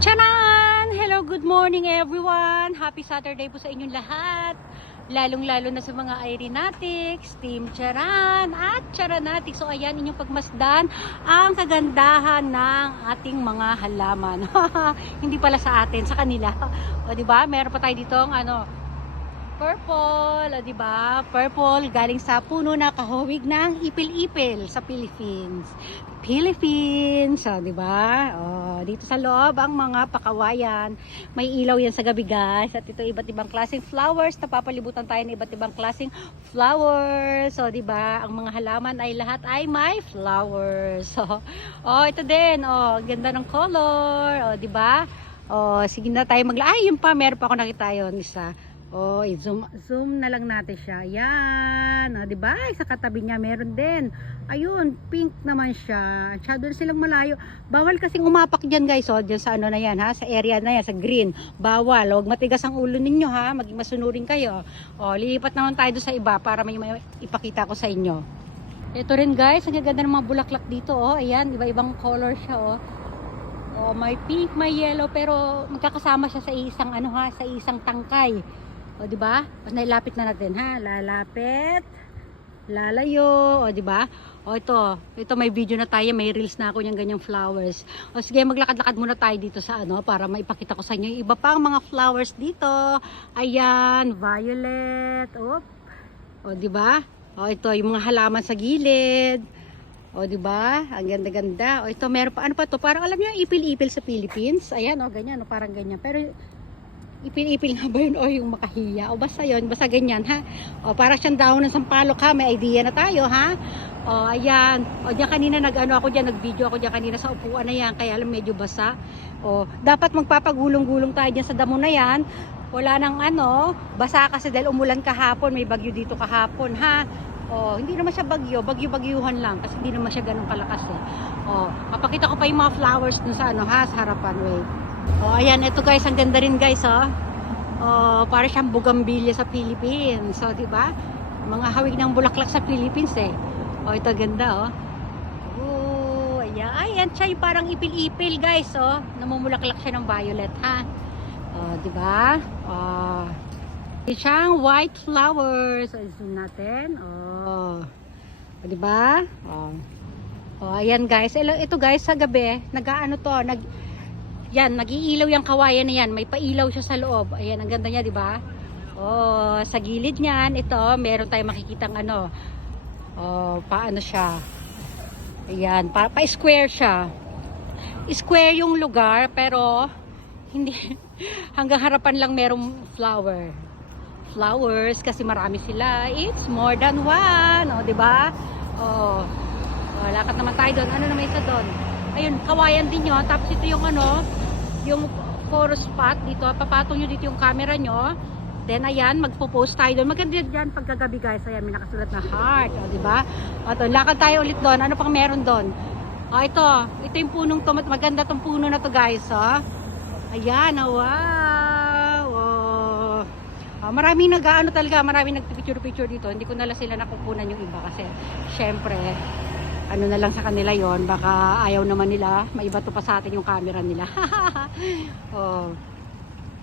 Charan! Hello, good morning everyone! Happy Saturday po sa inyong lahat. Lalong-lalo na sa mga aeronautics, Team Charan at Charanatics. So ayan inyong pagmasdan ang kagandahan ng ating mga halaman. Hindi pala sa atin, sa kanila. O di ba? Meron pa tayo dito purple, o di ba? Purple galing sa puno na kahawig ng ipil-ipil sa Philippines. O di ba? O, dito sa loob ang mga pakawayan. May ilaw yan sa gabi, guys. At ito iba't ibang klaseng flowers. Napapalibutan tayo ng iba't ibang klaseng flowers. O di ba? Ang mga halaman ay lahat ay may flowers. So, ito din. Ganda ng color. O di ba? Sige na tayo ay, yun pa, meron pa ako nakita yun, isa. I-zoom na lang natin siya. Yan. Di ba? Sa katabi niya meron din. Ayun, pink naman siya. Doon silang malayo. Bawal kasing umapak diyan, guys. Diyan sa ano na yan, ha? Sa area na yan, sa green. Bawal. Huwag matigas ang ulo ninyo, ha? Maging masunurin kayo. Lilipat naman tayo doon sa iba para may ipakita ko sa inyo. Ito rin, guys. Ang ganda ng mga bulaklak dito, Ayan, iba-ibang color siya, may pink, may yellow, pero magkakasama siya sa isang sa isang tangkay. Di ba? Mas nailapit na natin, ha? Lalapit, lalayo, di ba? Ito may video na tayo, may reels na ako ng ganyang flowers. Sige, maglakad-lakad muna tayo dito sa para maipakita ko sa inyo yung iba pang mga flowers dito. Ayan, violet. Di ba? Ito yung mga halaman sa gilid. Di ba? Ang ganda-ganda. Ito meron pa, ano pa to? Parang alam niyo yung ipil-ipil sa Philippines. Ayan, ganyan, parang ganyan. Pero ipil-ipil nga ba yun yung makahiya? Basta yun, basta ganyan, ha? Parang siyang dahon ng sampalok, ha? May idea na tayo, ha? Ayan. Diyan kanina nag-video ako diyan kanina sa upuan na yan, kaya alam medyo basa. Dapat magpapagulong-gulong tayo diyan sa damo na yan. Wala nang basa kasi dahil umulan kahapon, may bagyo dito kahapon, ha? Hindi naman siya bagyo-bagyuhan lang kasi hindi naman siya ganun kalakas papakita ko pa yung mga flowers dun sa sa harapan, wait. Ayan, ito guys, ang ganda rin guys, para siyang bougainvillea sa Philippines. Di ba? Mga hawig ng bulaklak sa Philippines ito ganda ayan siya yung parang ipil-ipil guys, namumulaklak siya ng violet, ha? Di ba? Siyang white flowers. Zoom natin. Di ba? Ayan guys. Ito guys sa gabi, nag-iilaw yung kawayan na yan. May pailaw siya sa loob. Ayan, ang ganda niya, di ba? Sa gilid niyan, ito, meron tayong makikitang paano siya. Ayan, pa-square siya. Square yung lugar, pero hindi hanggang harapan lang merong flowers kasi marami sila. It's more than one, di ba? Lakad naman tayo doon. Ano naman isa doon? Ayun, kawayan din yun. Tapos ito yung yung photo spot dito. Papatong nyo dito yung camera nyo. Then ayan, magpo-post tayo doon. Maganda dyan pagkagabi guys. Ayan, may nakasulat na heart, di ba? Lakad tayo ulit doon. Ano pang meron doon? Ito yung punong to. Maganda tong puno na to guys, Ayan, wow. Maraming maraming nagpipicture dito. Hindi ko nala sila nakukunan yung iba kasi syempre na lang sa kanila yon, baka ayaw naman nila maiba to pa sa atin yung camera nila.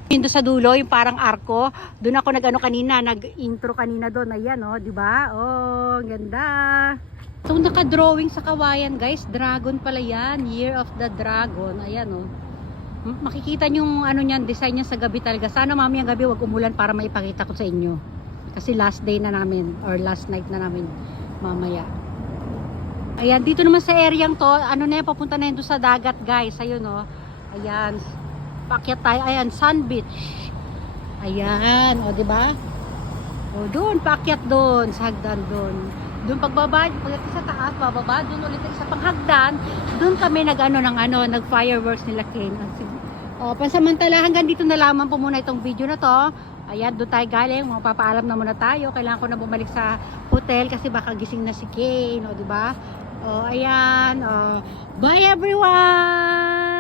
Dito sa dulo yung parang arko, doon ako nag-intro kanina doon. Ayan, di ba? Ganda. So naka-drawing sa kawayan guys, dragon pala yan, Year of the Dragon. Ayan, makikita yung niyan, design niya sa gabi talaga. Sana mamayang gabi wag umulan para maipakita ko sa inyo. Kasi last day na namin or last night na namin mamaya. Ayan, dito naman sa areang to, papunta na yun doon sa dagat guys. Ayun ayan, paakyat tayo. Ayan, Sun Beach. Ayan, di ba? Doon, paakyat doon, sa hagdan doon. Doon pagbaba, pagdating sa taas, bababa, doon ulit sa panghagdan. Doon kami nag fireworks nila Ken. Pansamantala, hanggang dito na lamang po muna itong video na to. Ayan, doon tayo galing, magpapaalam na muna tayo. Kailangan ko na bumalik sa hotel kasi baka gising na si Kane, di ba? Ayan, bye everyone!